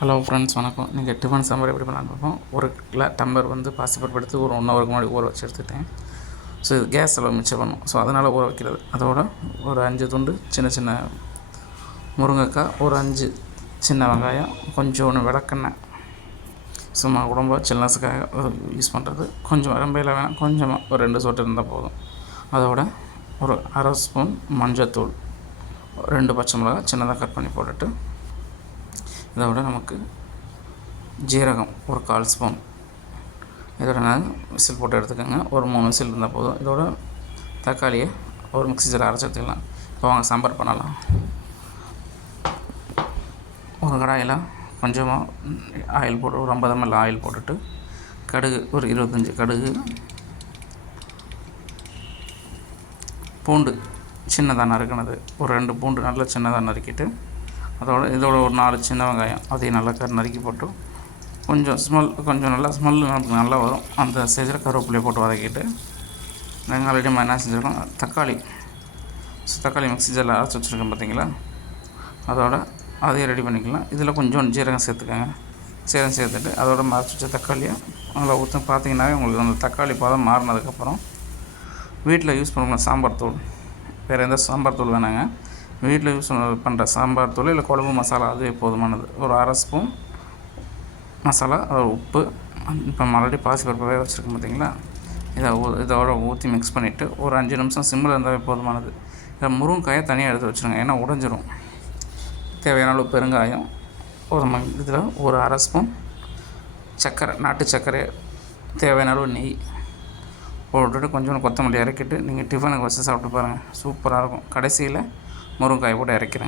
Hello friends, வணக்கம். நீங்கள் tiffin sambar எப்படி பண்ணலான்னு பார்ப்போம். ஒரு டம்ளர் வந்து பாசிப்பருப்பு எடுத்து ஒரு 1 ஹவருக்கு முன்னாடி ஊற வச்சு எடுத்துட்டேன். ஸோ இது கேஸ் செலவு மிச்சம் பண்ணும். ஸோ அதனால் ஊற வைக்கிறது. அதோட ஒரு 5 துண்டு சின்ன சின்ன முருங்கைக்காய், ஒரு 5 சின்ன வெங்காயம், கொஞ்சோண்டு விளக்கெண்ணெய், சும்மா உடம்பு சில்னஸுக்காக யூஸ் பண்ணுறது. கொஞ்சம் வரம்பையில் வேணாம், கொஞ்சமாக ஒரு 2 சொட்டு இருந்தால் போதும். அதோட ஒரு அரை ஸ்பூன் மஞ்சத்தூள், 2 பச்சை மிளகாய் சின்னதாக கட் பண்ணி போட்டுட்டு, இதோட நமக்கு ஜீரகம் ஒரு 1/4 ஸ்பூன். இதோட விசில் போட்டு எடுத்துக்கோங்க. ஒரு 3 விசில் இருந்தால் போதும். இதோட தக்காளியை ஒரு மிக்ஸி ஜாரில் அரைச்சி எடுத்துக்கலாம். இப்போ வாங்க சாம்பார் பண்ணலாம். ஒரு கடாயில் கொஞ்சமாக ஆயில் போட்டு ஒரு 50 ml ஆயில் போட்டுட்டு, கடுகு ஒரு 25 கடுகு, பூண்டு சின்னதாக நறுக்கினது ஒரு 2 பூண்டு நல்லா சின்னதாக நறுக்கிட்டு, இதோட ஒரு 4 சின்ன வெங்காயம் அதையும் நல்லா நறுக்கி போட்டு, கொஞ்சம் நல்லா ஸ்மெல் நமக்கு நல்லா வரும். அந்த ஸ்டேஜில் கருவேப்பிலையை போட்டு வதக்கிட்டு, நாங்கள் ஆல்ரெடி என்ன செஞ்சுருக்கோம், தக்காளி மிக்ஸி ஜாரில் அரைச்சி வச்சுருக்கோம் பார்த்தீங்களா, அதையும் ரெடி பண்ணிக்கலாம். இதில் கொஞ்சம் ஜீரகம் சேர்த்துக்கோங்க. சீரகம் சேர்த்துட்டு அதோட அரைச்சி வச்ச தக்காளியை நல்லா ஊற்ற பார்த்தீங்கன்னாவே உங்களுக்கு அந்த தக்காளி பதம் மாறினதுக்கப்புறம் வீட்டில் யூஸ் பண்ணுற சாம்பார் தூள், வேறு எந்த சாம்பார் தூள் வேணாங்க, வீட்டில் யூஸ் பண்ணுற சாம்பார் தூள் இல்லை குழம்பு மசாலா அதுவே போதுமானது. ஒரு அரை ஸ்பூன் மசாலா, உப்பு, இப்போ ஆல்ரெடி பாசிப்பருப்பு வேக வச்சுருக்கோம் பார்த்தீங்களா, இதோட ஊற்றி மிக்ஸ் பண்ணிவிட்டு ஒரு 5 நிமிஷம் சிம்மில் இருந்தாவே போதுமானது. இதில் முருங்கைக்காயை தனியாக எடுத்து வச்சுருங்க, ஏன்னா உடஞ்சிரும். தேவையான அளவு பெருங்காயம், இதில் ஒரு அரை ஸ்பூன் சர்க்கரை, நாட்டு சர்க்கரை, தேவையான அளவு நெய் போட்டுட்டு கொஞ்சோண்டு கொத்தமல்லி இறக்கிட்டு நீங்கள் டிஃபனுக்கு வச்சு சாப்பிட்டு பாருங்கள். சூப்பராக இருக்கும். கடைசியில் முருங்கைக்காய் போட்டு இறக்கிறேன்.